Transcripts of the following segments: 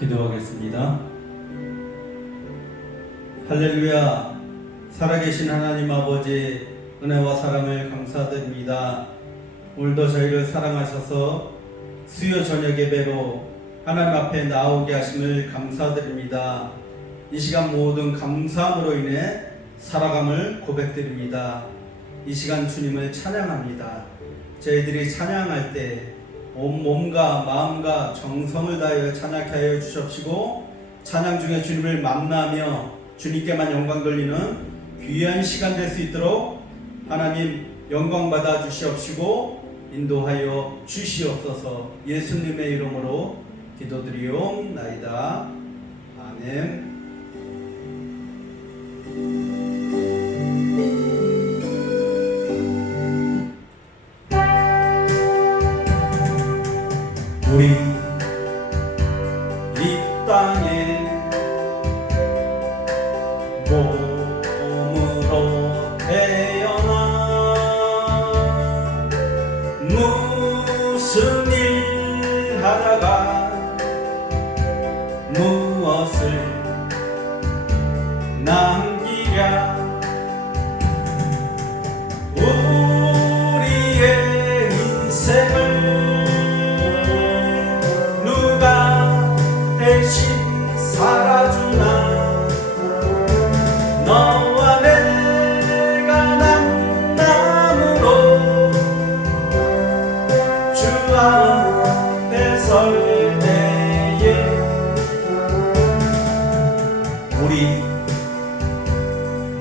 기도하겠습니다. 할렐루야. 살아계신 하나님 아버지, 은혜와 사랑을 감사드립니다. 오늘도 저희를 사랑하셔서 수요 저녁 예배로 하나님 앞에 나오게 하심을 감사드립니다. 이 시간 모든 감사함으로 인해 살아감을 고백드립니다. 이 시간 주님을 찬양합니다. 저희들이 찬양할 때 온 몸과 마음과 정성을 다하여 찬양케 하여 주시옵시고, 찬양 중에 주님을 만나며 주님께만 영광 돌리는 귀한 시간 될 수 있도록 하나님 영광 받아 주시옵시고 인도하여 주시옵소서. 예수님의 이름으로 기도드리옵나이다. 아멘. 우리 이 땅에 몸으로 태어나 무슨 일 하다가 무엇을 남기랴. 우리의 인생을 대신 살아주나. 너와 내가 남남으로 주 앞에 설 때에 우리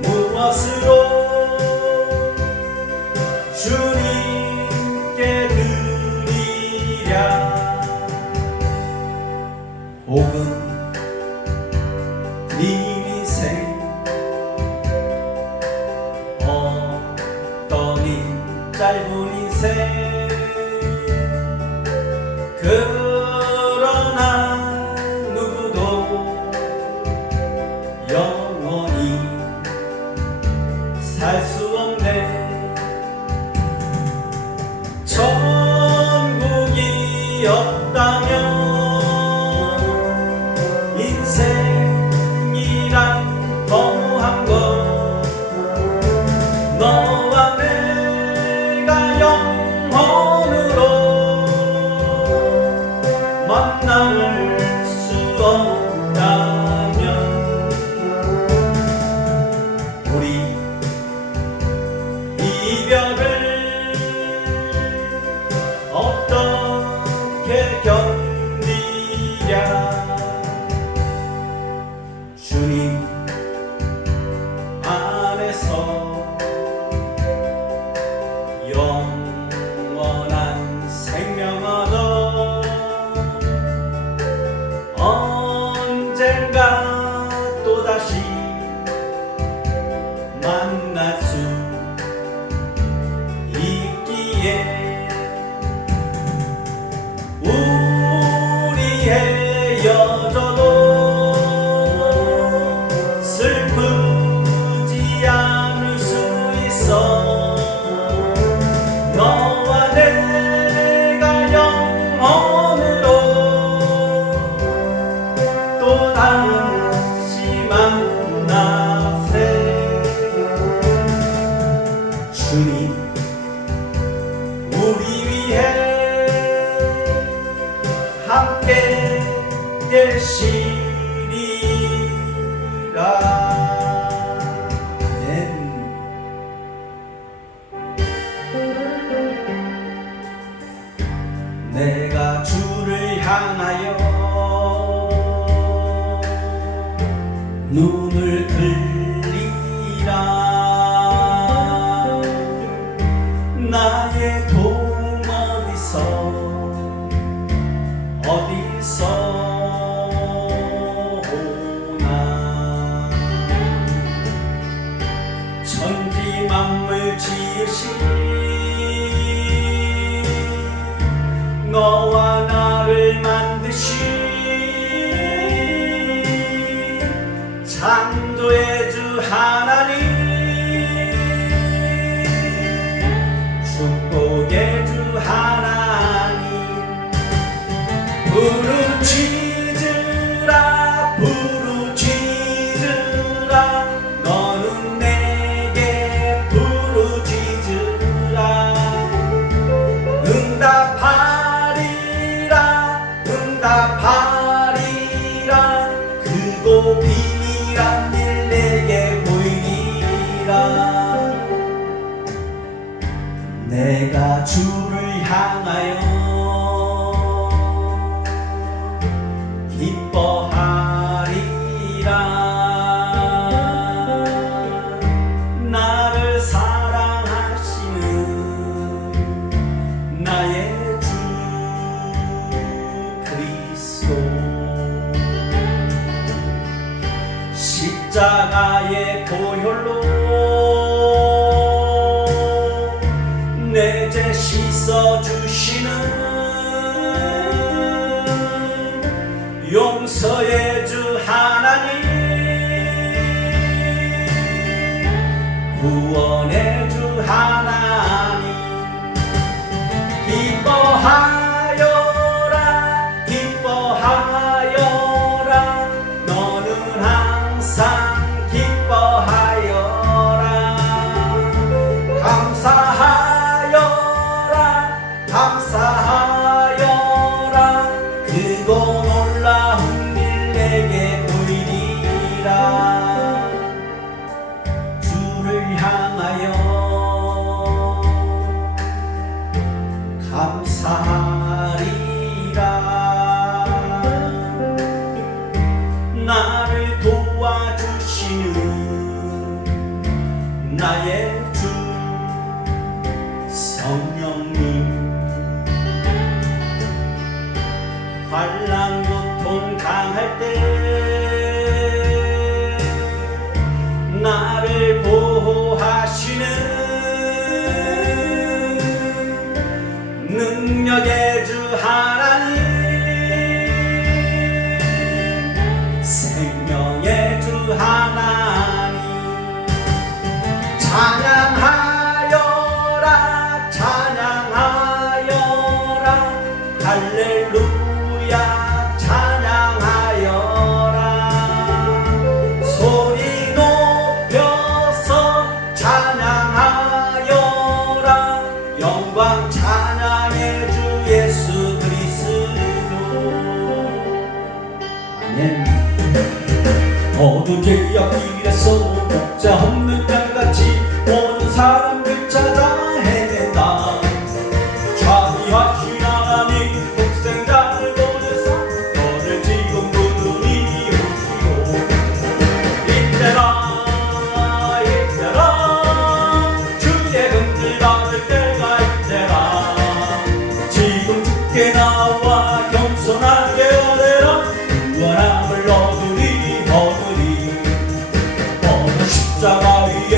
무엇으로 주님께 드리랴. 혹은 네 인생 어떠니 짧은 인생, 그러나 누구도 영원히 살 수 없네. 천국이 없다면 인생이란 허무한 것, 너와 내가 영혼으로 만날 수 없다면 우리 이별을 어떻게 견디랴. 주님 안에서 영원한 생명 얻어 언젠가 또다시 만날 수 있기에 우리의 여정도 슬프지 않을 수 있어. 너와 내가 영혼으로 또다시 만나세. 주님 우리 위해 함께 계시리라. 내가 주를 향하여 눈을 들리라. 나의 도움 어디서 오나. 천지 만물 지으신 너와 나를 만드신 창조의 주 하나님, 축복의 주 하나님, 부르짖으 내가 주를 향하여 기뻐하리라. 나를 사랑하시는 나의 주 그리스도, 십자가의 보혈로 내 죄 씻어주시는 용서의 주 하나님, 구원의 주 하나님, 기뻐하여라 기뻐하여라. 너는 항상 기뻐하여라. 감사하여라 감사하여라. 그고 놀라운 일 내게 보이리라. 주를 향하여 감사하리라. 나를 도와주시는 나의 주 성령님, 환난 고통 당할 때 나를 보호하시는 능력의 주 하나님, 생명의 주 하나님, 찬양하여라 찬양하여라. 할렐루야 찬양하여라. 소리 높여서 찬양하여라. 영광 찬양의 주 예수 그리스도. 아멘. 모두 죄악 길에서 목자 없는 양같이 모든 사람들 찾아 헤맨다. 자비하신 하나님 독생자를 보내사 너를 지금 부르니 오시고. 이때라 이때라 주의 긍휼 받을 때가 이때라. 지금 주께 나와 겸손하게 얻으라. 구원함을 얻으리 얻으리. 십자가 위에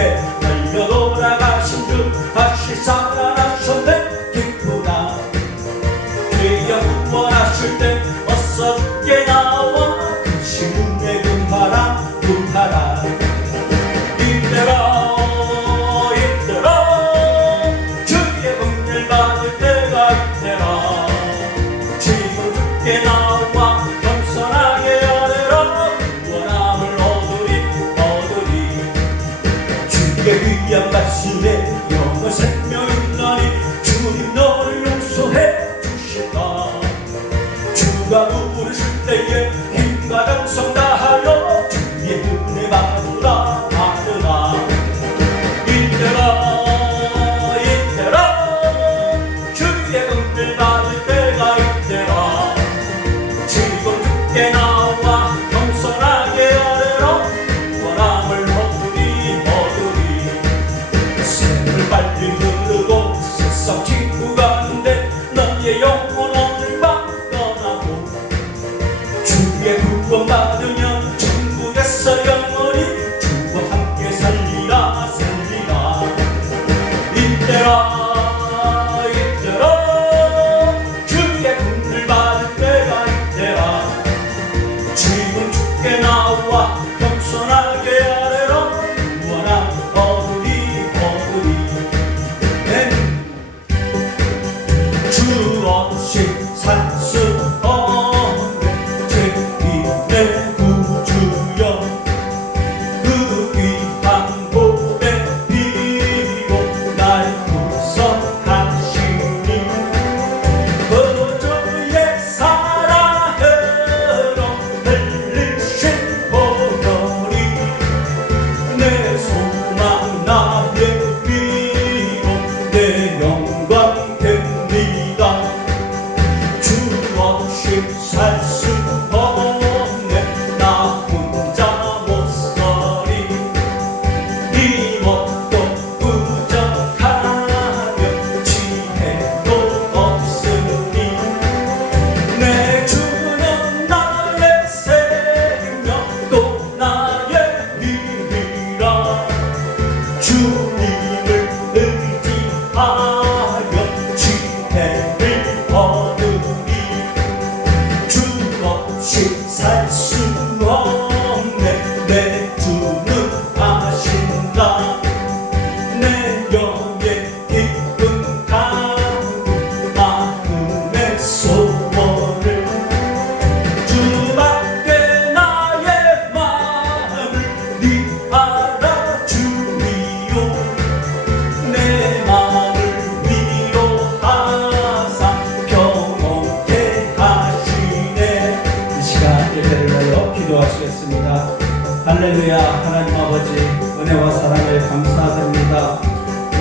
할렐루야. 하나님 아버지 은혜와 사랑을 감사드립니다.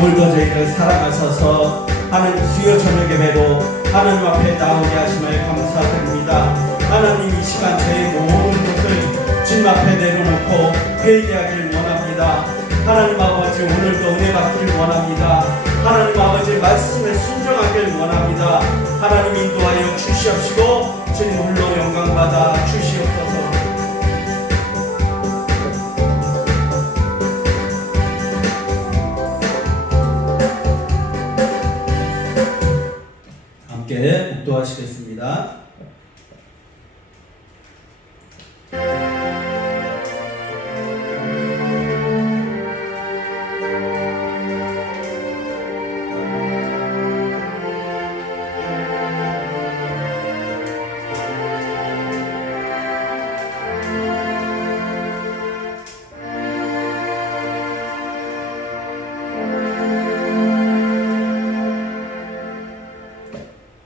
오늘도 저희를 사랑하셔서 하나님 수요 저녁 예배로 하나님 앞에 나오게 하심을 감사드립니다. 하나님 이 시간 저희 모든 것을 주님 앞에 내려놓고 회개하기를 원합니다. 하나님 아버지 오늘도 은혜 받기를 원합니다. 하나님 아버지 말씀에 순종하기를 원합니다. 하나님 인도하여 주시옵시고 주님 홀로 영광받아 주시옵소서. 함께 묵도하시겠습니다.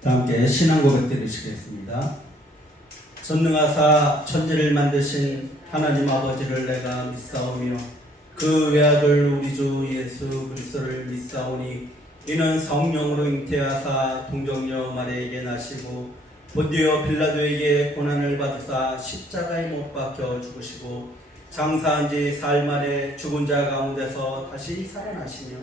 함께 신앙 고백 드리시겠습니다. 전능하사 천지를 만드신 하나님 아버지를 내가 믿사오며 그 외아들 우리 주 예수 그리스도를 믿사오니 이는 성령으로 잉태하사 동정녀 마리아에게 나시고 본디오 빌라도에게 고난을 받으사 십자가에 못 박혀 죽으시고 장사한 지 사흘 만에 죽은 자 가운데서 다시 살아나시며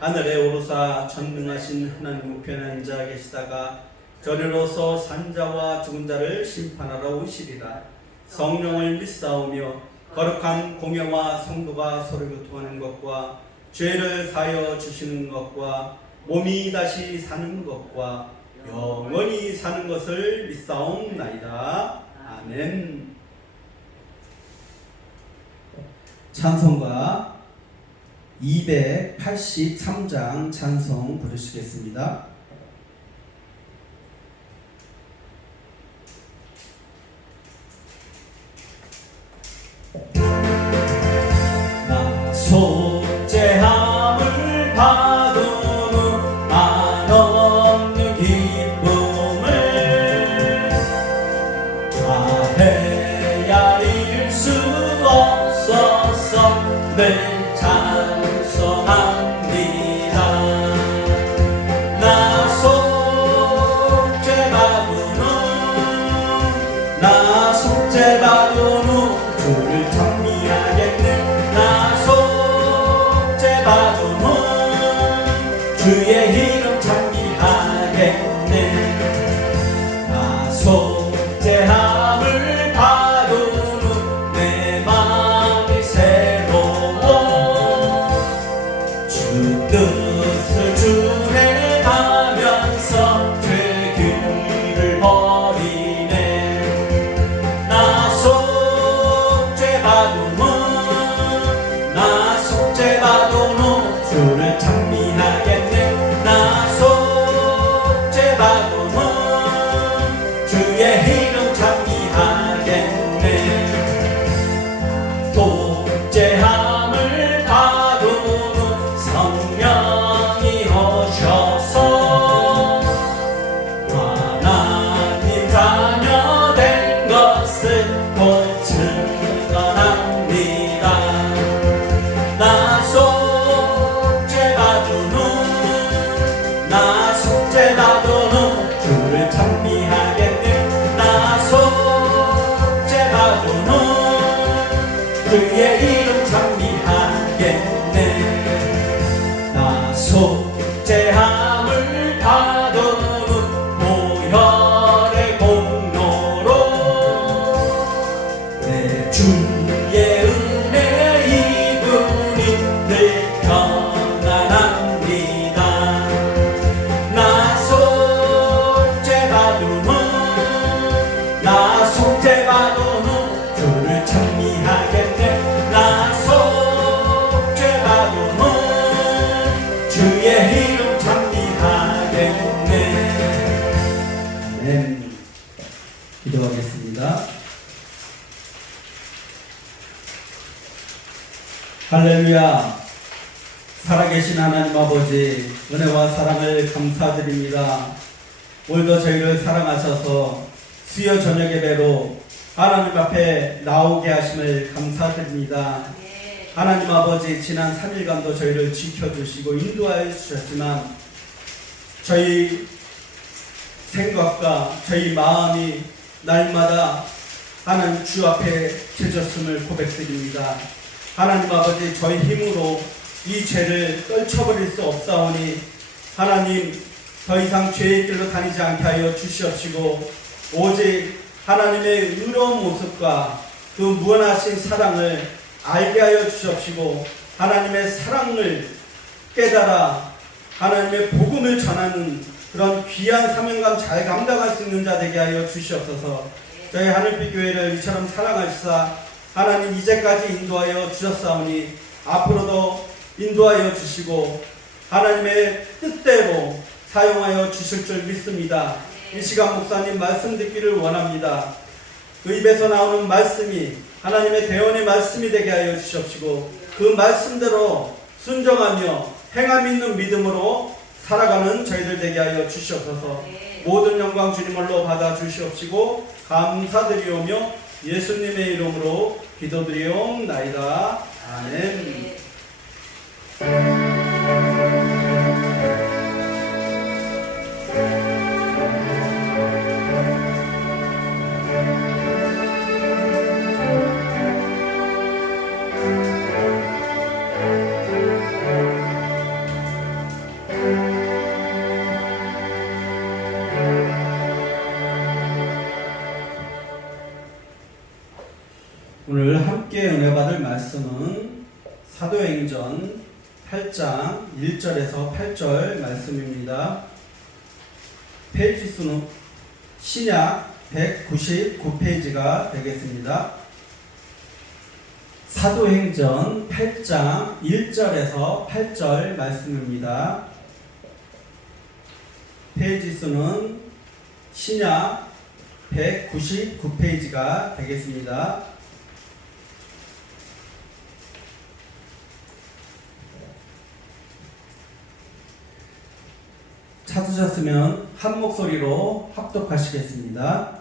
하늘에 오르사 전능하신 하나님 우편에 앉아 계시다가 저리로서 산자와 죽은 자를 심판하러 오시리라. 성령을 믿사오며 거룩한 공회와 성도가 서로 교통하는 것과 죄를 사하여 주시는 것과 몸이 다시 사는 것과 영원히 사는 것을 믿사옵나이다. 아멘. 찬송가 283장 찬송 부르시겠습니다. 나 속죄함을 받은 후 한없는 기쁨을 다 헤아릴 수 없어서 늘 찬송합니다. 나 속죄받은 후 주를 찬미하겠네. 나 속죄받은 후 주의 이름 찬미하겠네. 나 속죄함을 받은 후 내 마음이 새로워 주 뜻을 준행하면서 죄를 버리네. 나 속죄받은 후 주를 찬미하겠네. 나 속죄받은 후 주의 이름 찬미하겠네. 속죄함을 받은 후 성령이 오셔서 하나님 자녀 된 것을 곧 증언합니다. 나 속죄받은 후 주를 찬미하겠네. 나 속죄받은 후 주의 이름 찬미하겠네. 나 속죄함을 받은 후 보혈의 공로로 내 주의 은혜 이분이 늘 평안합니다. 나 속죄받은 후 주를 찬미하겠네. 나 속죄받은 후 주의 이름 찬미하겠네. 아멘. 기도하겠습니다. 할렐루야. 살아계신 하나님 아버지 은혜와 사랑을 감사드립니다. 오늘도 저희를 사랑하셔서 수요 저녁 예배로 하나님 앞에 나오게 하심을 감사드립니다. 하나님 아버지, 지난 3일간도 저희를 지켜주시고 인도하여 주셨지만 저희 생각과 저희 마음이 날마다 하나님 주 앞에 죄졌음을 고백드립니다. 하나님 아버지, 저희 힘으로 이 죄를 떨쳐버릴 수 없사오니 하나님 더 이상 죄의 길로 다니지 않게 하여 주시옵시고 오직 하나님의 의로운 모습과 그 무한하신 사랑을 알게 하여 주시옵시고 하나님의 사랑을 깨달아 하나님의 복음을 전하는 그런 귀한 사명감 잘 감당할 수 있는 자 되게 하여 주시옵소서. 저희 하늘빛 교회를 이처럼 사랑하시사 하나님 이제까지 인도하여 주셨사오니 앞으로도 인도하여 주시고 하나님의 뜻대로 사용하여 주실 줄 믿습니다. 이 시간 목사님 말씀 듣기를 원합니다. 그 입에서 나오는 말씀이 하나님의 대언의 말씀이 되게 하여 주시옵시고 그 말씀대로 순종하며 행함 있는 믿음으로 살아가는 저희들 되게 하여 주시옵소서. 모든 영광 주님으로 받아 주시옵시고 감사드리오며 예수님의 이름으로 기도드리옵나이다. 아멘. 오늘 함께 은혜 받을 말씀은 사도행전 8장 1절에서 8절 말씀입니다. 페이지 수는 신약 199페이지가 되겠습니다. 사도행전 8장 1절에서 8절 말씀입니다. 페이지 수는 신약 199페이지가 되겠습니다. 찾으셨으면 한 목소리로 합독하시겠습니다.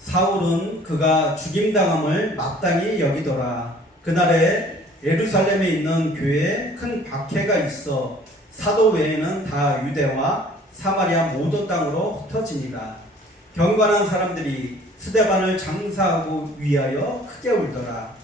사울은 그가 죽임당함을 마땅히 여기더라. 그날에 예루살렘에 있는 교회에 큰 박해가 있어 사도 외에는 다 유대와 사마리아 모든 땅으로 흩어지니라. 경건한 사람들이 스데반을 장사하고 위하여 크게 울더라.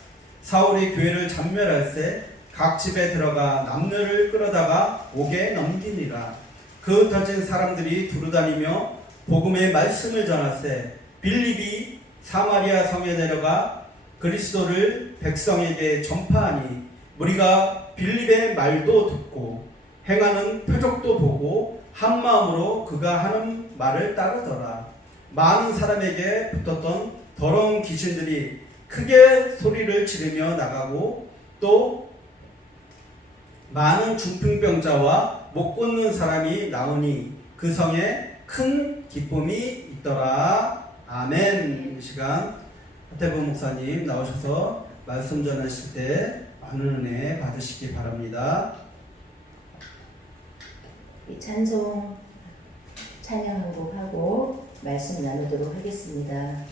사울이 교회를 전멸할세 각 집에 들어가 남녀를 끌어다가 옥에 넘기니라. 그 흩어진 사람들이 두루다니며 복음의 말씀을 전하세 빌립이 사마리아 성에 내려가 그리스도를 백성에게 전파하니 무리가 빌립의 말도 듣고 행하는 표적도 보고 한 마음으로 그가 하는 말을 따르더라. 많은 사람에게 붙었던 더러운 귀신들이 크게 소리를 지르며 나가고 또 많은 중풍병자와 못 걷는 사람이 나오니 그 성에 큰 기쁨이 있더라. 아멘. 이 시간 하태범 목사님 나오셔서 말씀 전하실 때 많은 은혜 받으시기 바랍니다. 이 찬송 찬양 한 곡 하고 말씀 나누도록 하겠습니다.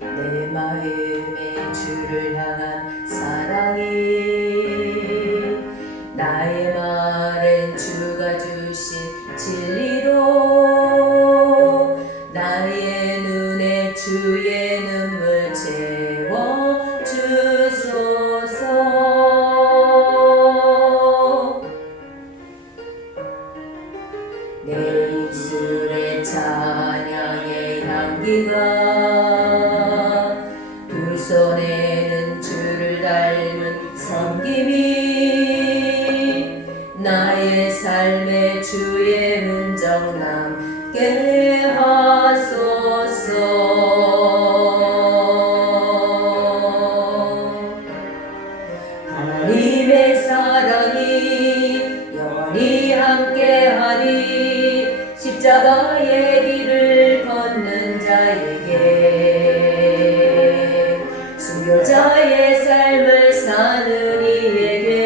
내 마음에 주를 향한 사랑이 나의 말은 주가 주신 진리로 나의 눈에 주의 눈물 채워 주소서. 내 입술에 찬양의 향기가 두 손에는 주를 닮은 섬김이 나의 삶에 주의 흔적 남게 하소서. 하나님의 사랑이 영원히 함께하니 십자가의 길을 걷는 자에게 순교자의 삶을 사는 이에게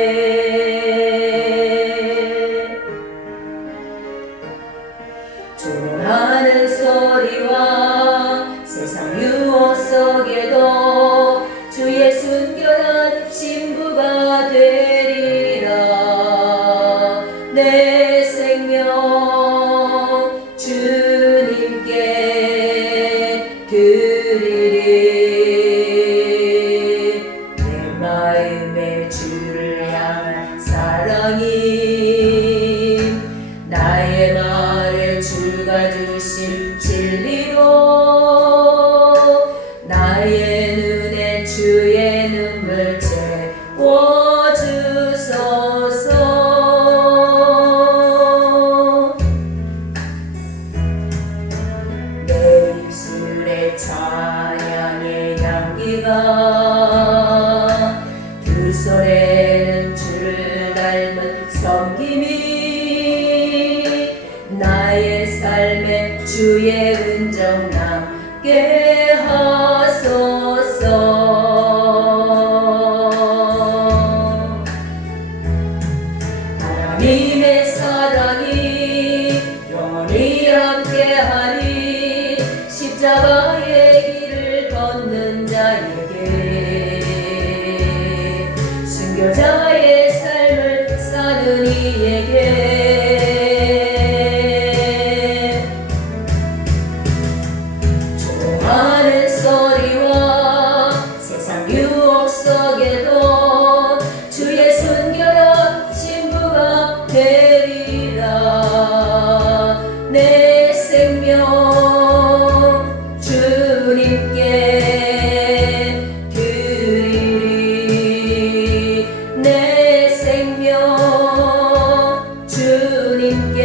주의 눈물 채워주소서. 내 입술에 찬양의 향기가 두 손에는 주를 닮은 섬김이 나의 삶에 주의 은정 남게 하소서. 하나님의 사랑이 영원히 함께하리. 십자가의 길을 걷는 자에게 순교자의 삶을 사는 이에게 좋아하는 소리와 세상 유혹 속에도 주의 순결한 신부가 되리라. 내 생명 주님께 드리리. 내 생명 주님께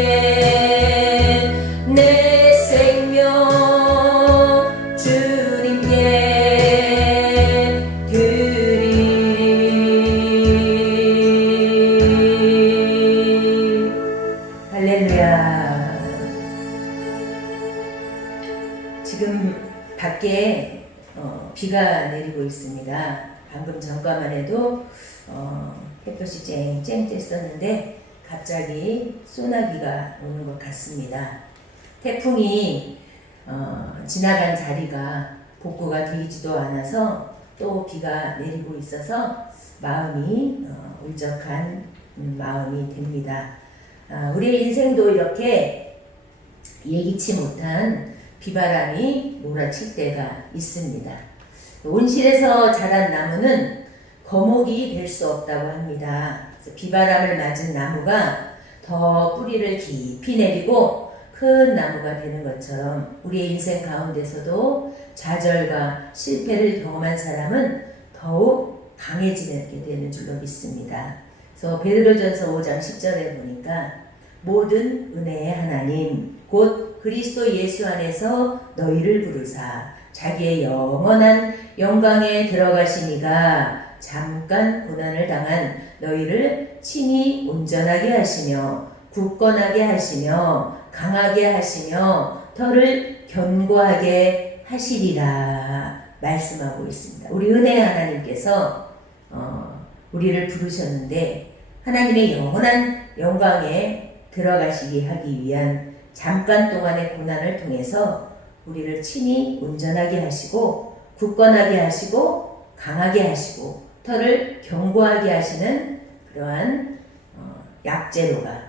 내 생명 주님께 드리리. 할렐루야. 지금 밖에 비가 내리고 있습니다. 방금 전까만 해도 햇볕이 쨍쨍 쬐었는데 갑자기 소나기가 오는 것 같습니다. 태풍이 지나간 자리가 복구가 되지도 않아서 또 비가 내리고 있어서 마음이 울적한 마음이 됩니다. 우리의 인생도 이렇게 예기치 못한 비바람이 몰아칠 때가 있습니다. 온실에서 자란 나무는 거목이 될 수 없다고 합니다. 그래서 비바람을 맞은 나무가 더 뿌리를 깊이 내리고 큰 나무가 되는 것처럼 우리의 인생 가운데서도 좌절과 실패를 경험한 사람은 더욱 강해지게 되는 줄로 믿습니다. 그래서 베드로전서 5장 10절에 보니까 모든 은혜의 하나님 곧 그리스도 예수 안에서 너희를 부르사 자기의 영원한 영광에 들어가시니가 잠깐 고난을 당한 너희를 친히 온전하게 하시며 굳건하게 하시며 강하게 하시며 털을 견고하게 하시리라 말씀하고 있습니다. 우리 은혜의 하나님께서 우리를 부르셨는데 하나님의 영원한 영광에 들어가시게 하기 위한 잠깐 동안의 고난을 통해서 우리를 친히 온전하게 하시고 굳건하게 하시고 강하게 하시고 털을 견고하게 하시는 그러한 약재료가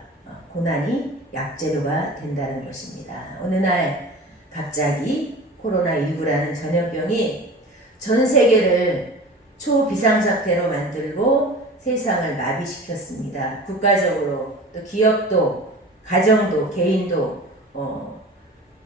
고난이 약재료가 된다는 것입니다. 어느 날 갑자기 코로나19라는 전염병이 전 세계를 초비상사태로 만들고 세상을 마비시켰습니다. 국가적으로 또 기업도 가정도 개인도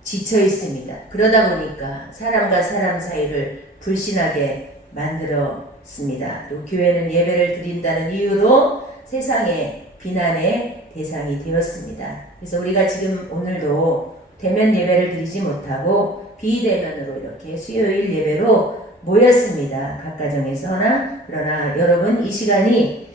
지쳐 있습니다. 그러다 보니까 사람과 사람 사이를 불신하게 만들었습니다. 또 교회는 예배를 드린다는 이유로 세상의 비난의 대상이 되었습니다. 그래서 우리가 지금 오늘도 대면 예배를 드리지 못하고 비대면으로 이렇게 수요일 예배로 모였습니다. 각 가정에서나. 그러나 여러분 이 시간이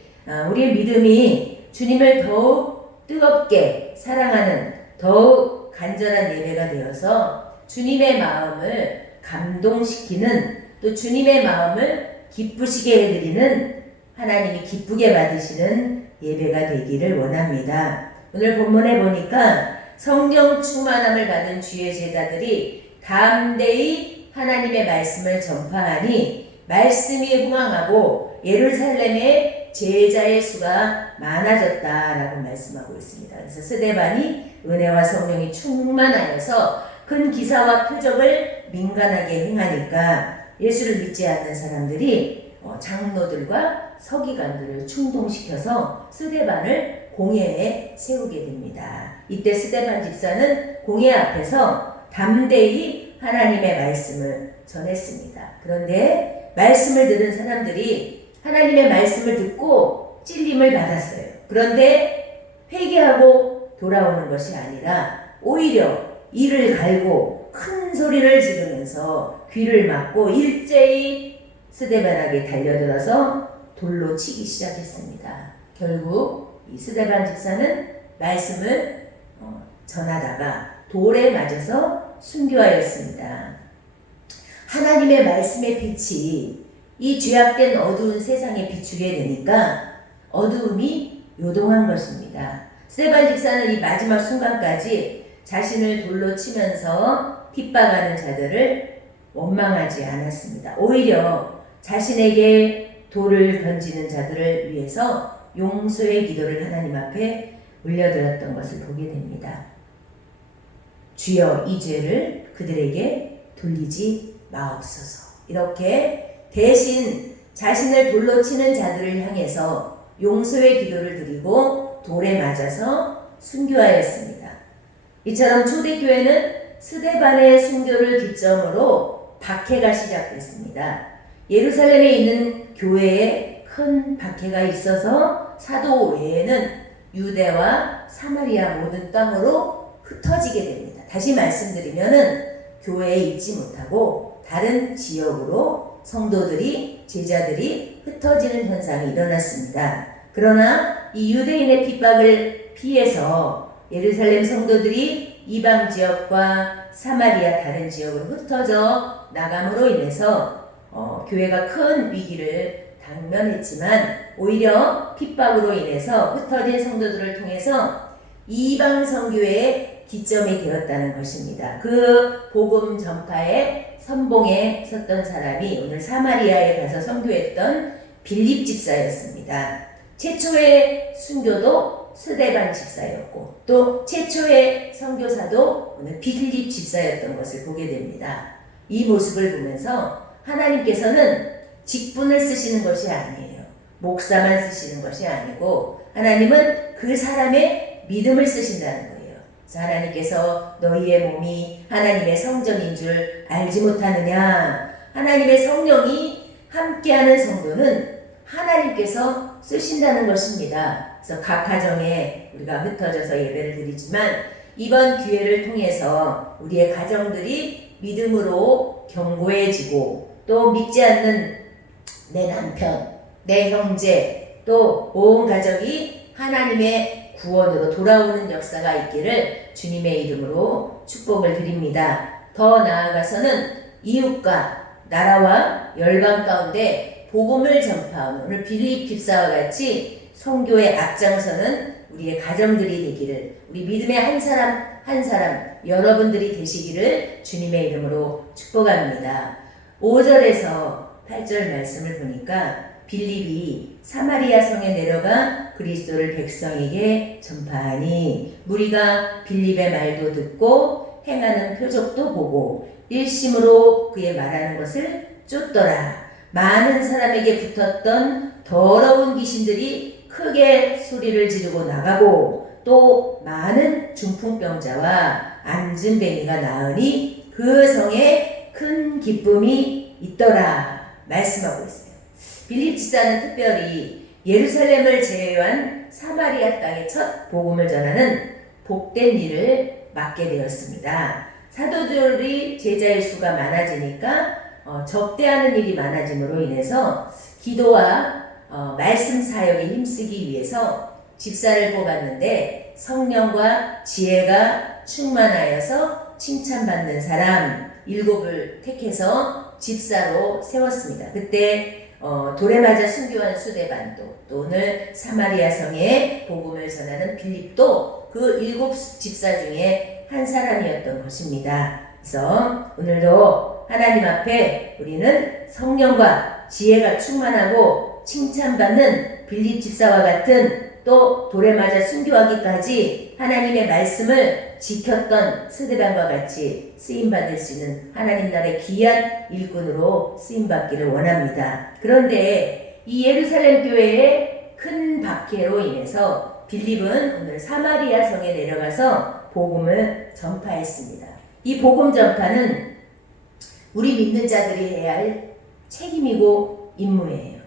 우리의 믿음이 주님을 더욱 뜨겁게 사랑하는 더욱 간절한 예배가 되어서 주님의 마음을 감동시키는 또 주님의 마음을 기쁘시게 해드리는 하나님이 기쁘게 받으시는 예배가 되기를 원합니다. 오늘 본문에 보니까 성령 충만함을 받은 주의 제자들이 담대히 하나님의 말씀을 전파하니 말씀이 흥황하고 예루살렘의 제자의 수가 많아졌다라고 말씀하고 있습니다. 그래서 스데반이 은혜와 성령이 충만하여서 큰 기사와 표적을 민간하게 행하니까 예수를 믿지 않는 사람들이 장로들과 서기관들을 충동시켜서 스데반을 공회에 세우게 됩니다. 이때 스데반 집사는 공회 앞에서 담대히 하나님의 말씀을 전했습니다. 그런데 말씀을 들은 사람들이 하나님의 말씀을 듣고 찔림을 받았어요. 그런데 회개하고 돌아오는 것이 아니라 오히려 이를 갈고 큰 소리를 지르면서 귀를 막고 일제히 스데반에게 달려들어서 돌로 치기 시작했습니다. 결국 이 스데반 집사는 말씀을 전하다가 돌에 맞아서 순교하였습니다. 하나님의 말씀의 빛이 이 죄악된 어두운 세상에 비추게 되니까 어두움이 요동한 것입니다. 스데반 집사는 이 마지막 순간까지 자신을 돌로 치면서 핍박하는 자들을 원망하지 않았습니다. 오히려 자신에게 돌을 던지는 자들을 위해서 용서의 기도를 하나님 앞에 올려드렸던 것을 보게 됩니다. 주여 이 죄를 그들에게 돌리지 마옵소서. 이렇게 대신 자신을 돌로 치는 자들을 향해서 용서의 기도를 드리고 돌에 맞아서 순교하였습니다. 이처럼 초대교회는 스데반의 순교를 기점으로 박해가 시작됐습니다. 예루살렘에 있는 교회에 큰 박해가 있어서 사도 외에는 유대와 사마리아 모든 땅으로 흩어지게 됩니다. 다시 말씀드리면은 교회에 있지 못하고 다른 지역으로 성도들이, 제자들이 흩어지는 현상이 일어났습니다. 그러나 이 유대인의 핍박을 피해서 예루살렘 성도들이 이방 지역과 사마리아 다른 지역으로 흩어져 나감으로 인해서 교회가 큰 위기를 당면했지만 오히려 핍박으로 인해서 흩어진 성도들을 통해서 이방 선교의 기점이 되었다는 것입니다. 그 복음 전파의 선봉에 섰던 사람이 오늘 사마리아에 가서 선교했던 빌립 집사였습니다. 최초의 순교도 스데반 집사였고 또 최초의 선교사도 오늘 빌립 집사였던 것을 보게 됩니다. 이 모습을 보면서 하나님께서는 직분을 쓰시는 것이 아니에요. 목사만 쓰시는 것이 아니고 하나님은 그 사람의 믿음을 쓰신다는 거예요. 그래서 하나님께서 너희의 몸이 하나님의 성전인 줄 알지 못하느냐. 하나님의 성령이 함께하는 성도는 하나님께서 쓰신다는 것입니다. 그래서 각 가정에 우리가 흩어져서 예배를 드리지만 이번 기회를 통해서 우리의 가정들이 믿음으로 견고해지고 또 믿지 않는 내 남편, 내 형제, 또 온 가족이 하나님의 구원으로 돌아오는 역사가 있기를 주님의 이름으로 축복을 드립니다. 더 나아가서는 이웃과 나라와 열방 가운데 복음을 전파하는 오늘 빌립 집사와 같이 선교의 앞장서는 우리의 가정들이 되기를, 우리 믿음의 한 사람 한 사람 여러분들이 되시기를 주님의 이름으로 축복합니다. 5절에서 8절 말씀을 보니까 빌립이 사마리아 성에 내려가 그리스도를 백성에게 전파하니 무리가 빌립의 말도 듣고 행하는 표적도 보고 일심으로 그의 말하는 것을 쫓더라. 많은 사람에게 붙었던 더러운 귀신들이 크게 소리를 지르고 나가고 또 많은 중풍병자와 안진뱅이가 나으니 그 성에 큰 기쁨이 있더라 말씀하고 있어요. 빌립 집사는 특별히 예루살렘을 제외한 사마리아 땅의 첫 복음을 전하는 복된 일을 맡게 되었습니다. 사도들이 제자의 수가 많아지니까 접대하는 일이 많아짐으로 인해서 기도와 말씀 사역에 힘쓰기 위해서 집사를 뽑았는데 성령과 지혜가 충만하여서 칭찬받는 사람 7을 택해서 집사로 세웠습니다. 그때 돌에 맞아 순교한 스데반도 또 오늘 사마리아 성에 복음을 전하는 빌립도 그 7 집사 중에 한 사람이었던 것입니다. 그래서 오늘도 하나님 앞에 우리는 성령과 지혜가 충만하고 칭찬받는 빌립 집사와 같은 또 돌에 맞아 순교하기까지 하나님의 말씀을 지켰던 스데반과 같이 쓰임받을 수 있는 하나님 나라의 귀한 일꾼으로 쓰임받기를 원합니다. 그런데 이 예루살렘 교회의 큰 박해로 인해서 빌립은 오늘 사마리아 성에 내려가서 복음을 전파했습니다. 이 복음 전파는 우리 믿는 자들이 해야 할 책임이고 임무예요.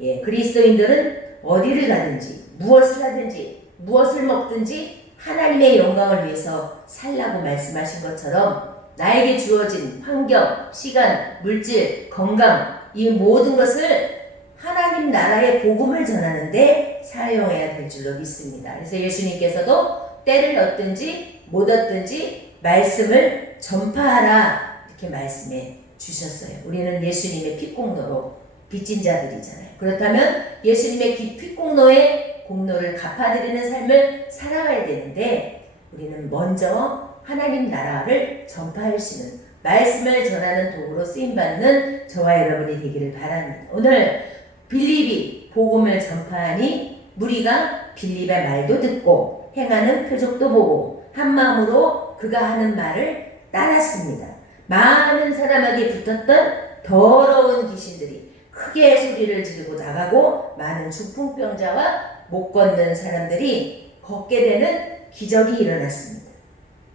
예, 그리스도인들은 어디를 가든지 무엇을 하든지 무엇을 먹든지 하나님의 영광을 위해서 살라고 말씀하신 것처럼 나에게 주어진 환경, 시간, 물질, 건강 이 모든 것을 하나님 나라의 복음을 전하는데 사용해야 될 줄로 믿습니다. 그래서 예수님께서도 때를 얻든지 못 얻든지 말씀을 전파하라 이렇게 말씀해 주셨어요. 우리는 예수님의 피공로로 빚진 자들이잖아요. 그렇다면 예수님의 피공로의 공로를 갚아드리는 삶을 살아가야 되는데 우리는 먼저 하나님 나라를 전파하시는 말씀을 전하는 도구로 쓰임받는 저와 여러분이 되기를 바랍니다. 오늘 빌립이 복음을 전파하니 무리가 빌립의 말도 듣고 행하는 표적도 보고 한마음으로 그가 하는 말을 따랐습니다. 많은 사람에게 붙었던 더러운 귀신들이 크게 소리를 지르고 나가고 많은 중풍병자와 못 걷는 사람들이 걷게 되는 기적이 일어났습니다.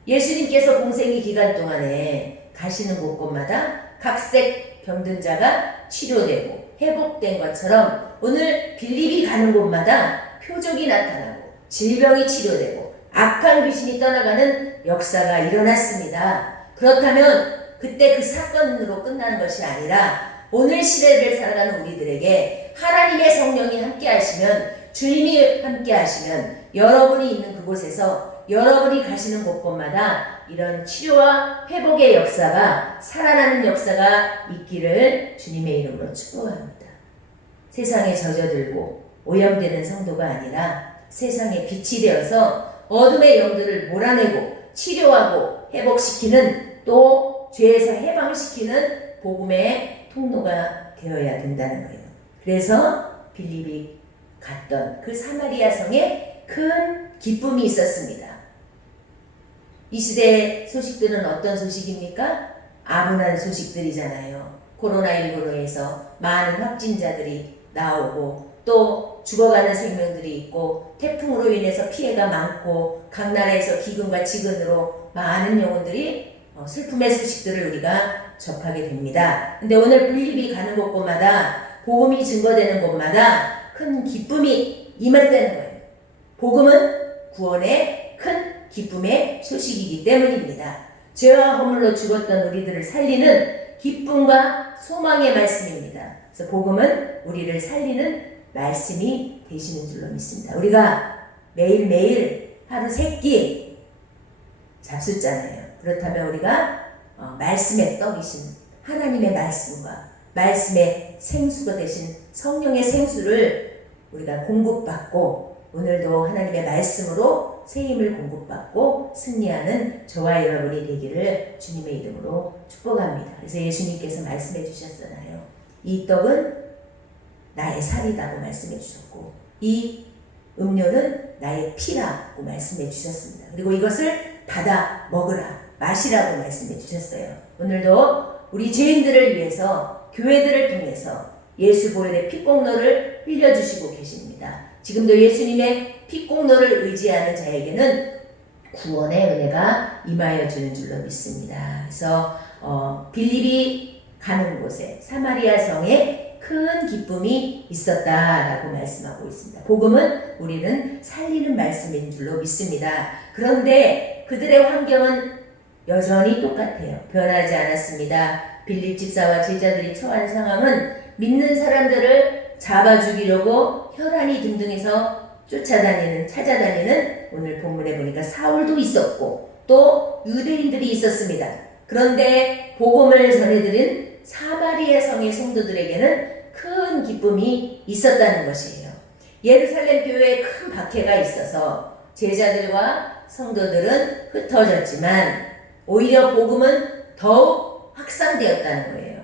예수님께서 공생의 기간 동안에 가시는 곳곳마다 각색 병든 자가 치료되고 회복된 것처럼 오늘 빌립이 가는 곳마다 표적이 나타나고 질병이 치료되고 악한 귀신이 떠나가는 역사가 일어났습니다. 그렇다면 그때 그 사건으로 끝나는 것이 아니라 오늘 시대를 살아가는 우리들에게 하나님의 성령이 함께 하시면 주님이 함께 하시면 여러분이 있는 그곳에서 여러분이 가시는 곳곳마다 이런 치료와 회복의 역사가 살아나는 역사가 있기를 주님의 이름으로 축복합니다. 세상에 젖어들고 오염되는 성도가 아니라 세상에 빛이 되어서 어둠의 영들을 몰아내고 치료하고 회복시키는 또 죄에서 해방시키는 복음의 통로가 되어야 된다는 거예요. 그래서 빌립이 갔던 그 사마리아 성에 큰 기쁨이 있었습니다. 이 시대의 소식들은 어떤 소식입니까? 암울한 소식들이잖아요. 코로나19로 해서 많은 확진자들이 나오고 또 죽어가는 생명들이 있고 태풍으로 인해서 피해가 많고 각 나라에서 기근과 지근으로 많은 영혼들이 슬픔의 소식들을 우리가 접하게 됩니다. 근데 오늘 빌립이 가는 곳곳마다 복음이 증거되는 곳마다 큰 기쁨이 임했다는 거예요. 복음은 구원의 큰 기쁨의 소식이기 때문입니다. 죄와 허물로 죽었던 우리들을 살리는 기쁨과 소망의 말씀입니다. 그래서 복음은 우리를 살리는 말씀이 되시는 줄로 믿습니다. 우리가 매일매일 하루 3끼 잡숫잖아요. 그렇다면 우리가 말씀의 떡이신 하나님의 말씀과 말씀의 생수가 되신 성령의 생수를 우리가 공급받고 오늘도 하나님의 말씀으로 새 힘을 공급받고 승리하는 저와 여러분이 되기를 주님의 이름으로 축복합니다. 그래서 예수님께서 말씀해 주셨잖아요. 이 떡은 나의 살이라고 말씀해 주셨고 이 음료는 나의 피라고 말씀해 주셨습니다. 그리고 이것을 받아 먹으라, 마시라고 말씀해 주셨어요. 오늘도 우리 죄인들을 위해서 교회들을 통해서 예수 보혈의 피공로를 흘려주시고 계십니다. 지금도 예수님의 피공로를 의지하는 자에게는 구원의 은혜가 임하여 주는 줄로 믿습니다. 그래서 빌립이 가는 곳에 사마리아 성에 큰 기쁨이 있었다라고 말씀하고 있습니다. 복음은 우리는 살리는 말씀인 줄로 믿습니다. 그런데 그들의 환경은 여전히 똑같아요. 변하지 않았습니다. 빌립 집사와 제자들이 처한 상황은 믿는 사람들을 잡아 죽이려고 혈안이 등등해서 찾아다니는 오늘 본문에 보니까 사울도 있었고 또 유대인들이 있었습니다. 그런데 복음을 전해드린 사마리아 성의 성도들에게는 큰 기쁨이 있었다는 것이에요. 예루살렘 교회에 큰 박해가 있어서 제자들과 성도들은 흩어졌지만 오히려 복음은 더욱 확산되었다는 거예요.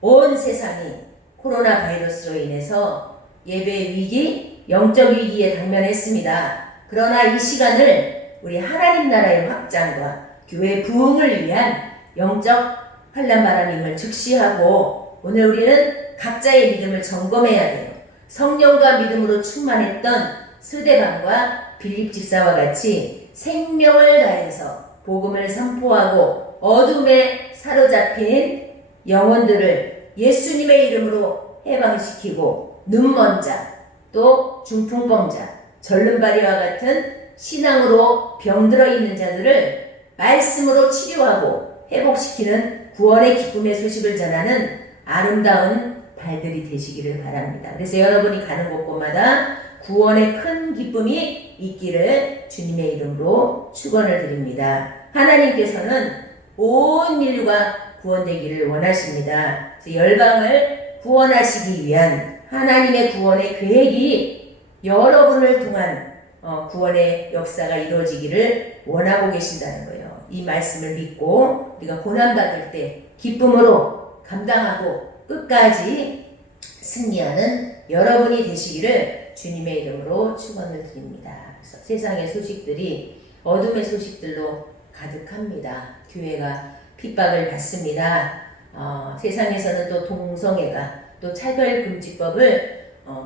온 세상이 코로나 바이러스로 인해서 예배 위기, 영적 위기에 당면했습니다. 그러나 이 시간을 우리 하나님 나라의 확장과 교회 부흥을 위한 영적 환난바람임을 즉시하고 오늘 우리는 각자의 믿음을 점검해야 돼요. 성령과 믿음으로 충만했던 스데반과 빌립 집사와 같이 생명을 다해서 복음을 선포하고 어둠에 사로잡힌 영혼들을 예수님의 이름으로 해방시키고 눈먼 자, 또 중풍병자, 절름발이와 같은 신앙으로 병들어 있는 자들을 말씀으로 치료하고 회복시키는 구원의 기쁨의 소식을 전하는 아름다운 발들이 되시기를 바랍니다. 그래서 여러분이 가는 곳곳마다 구원의 큰 기쁨이 있기를 주님의 이름으로 축원을 드립니다. 하나님께서는 온 인류가 구원되기를 원하십니다. 열방을 구원하시기 위한 하나님의 구원의 계획이 여러분을 통한 구원의 역사가 이루어지기를 원하고 계신다는 거예요. 이 말씀을 믿고 우리가 고난받을 때 기쁨으로 감당하고 끝까지 승리하는 여러분이 되시기를 주님의 이름으로 축원을 드립니다. 그래서 세상의 소식들이 어둠의 소식들로 가득합니다. 교회가 핍박을 받습니다. 세상에서는 또 동성애가 또 차별금지법을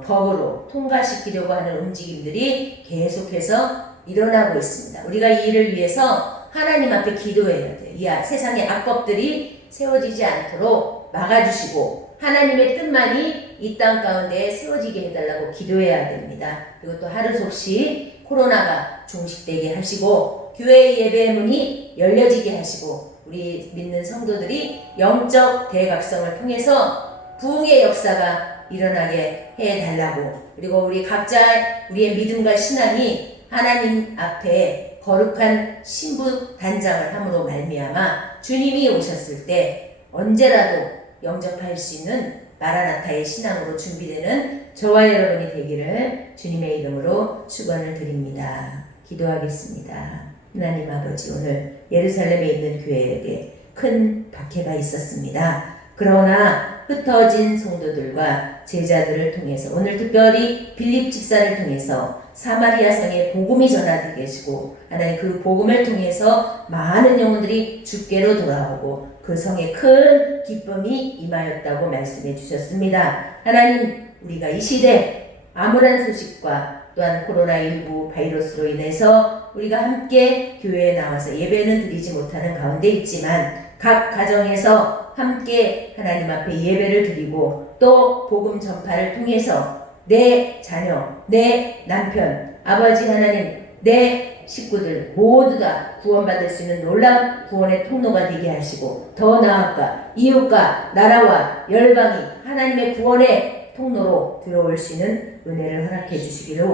법으로 통과시키려고 하는 움직임들이 계속해서 일어나고 있습니다. 우리가 이 일을 위해서 하나님 앞에 기도해야 돼요. 이 세상의 악법들이 세워지지 않도록 막아주시고 하나님의 뜻만이 이 땅 가운데 세워지게 해달라고 기도해야 됩니다. 그리고 또 하루속시 코로나가 종식되게 하시고 교회의 예배의 문이 열려지게 하시고 우리 믿는 성도들이 영적 대각성을 통해서 부흥의 역사가 일어나게 해달라고, 그리고 우리 각자 우리의 믿음과 신앙이 하나님 앞에 거룩한 신부 단장을 함으로 말미암아 주님이 오셨을 때 언제라도 영접할 수 있는 마라나타의 신앙으로 준비되는 저와 여러분이 되기를 주님의 이름으로 축원을 드립니다. 기도하겠습니다. 하나님 아버지, 오늘 예루살렘에 있는 교회에게 큰 박해가 있었습니다. 그러나 흩어진 성도들과 제자들을 통해서, 오늘 특별히 빌립 집사를 통해서 사마리아 성에 복음이 전하되게 하시고 하나님 그 복음을 통해서 많은 영혼들이 주께로 돌아오고 그 성에 큰 기쁨이 임하였다고 말씀해 주셨습니다. 하나님, 우리가 이 시대 암울한 소식과 또한 코로나19 바이러스로 인해서 우리가 함께 교회에 나와서 예배는 드리지 못하는 가운데 있지만 각 가정에서 함께 하나님 앞에 예배를 드리고 또 복음 전파를 통해서 내 자녀, 내 남편, 아버지 하나님, 내 식구들 모두 다 구원받을 수 있는 놀라운 구원의 통로가 되게 하시고 더 나아가 이웃과 나라와 열방이 하나님의 구원의 통로로 들어올 수 있는 은혜를 허락해 주시기를 원합니다.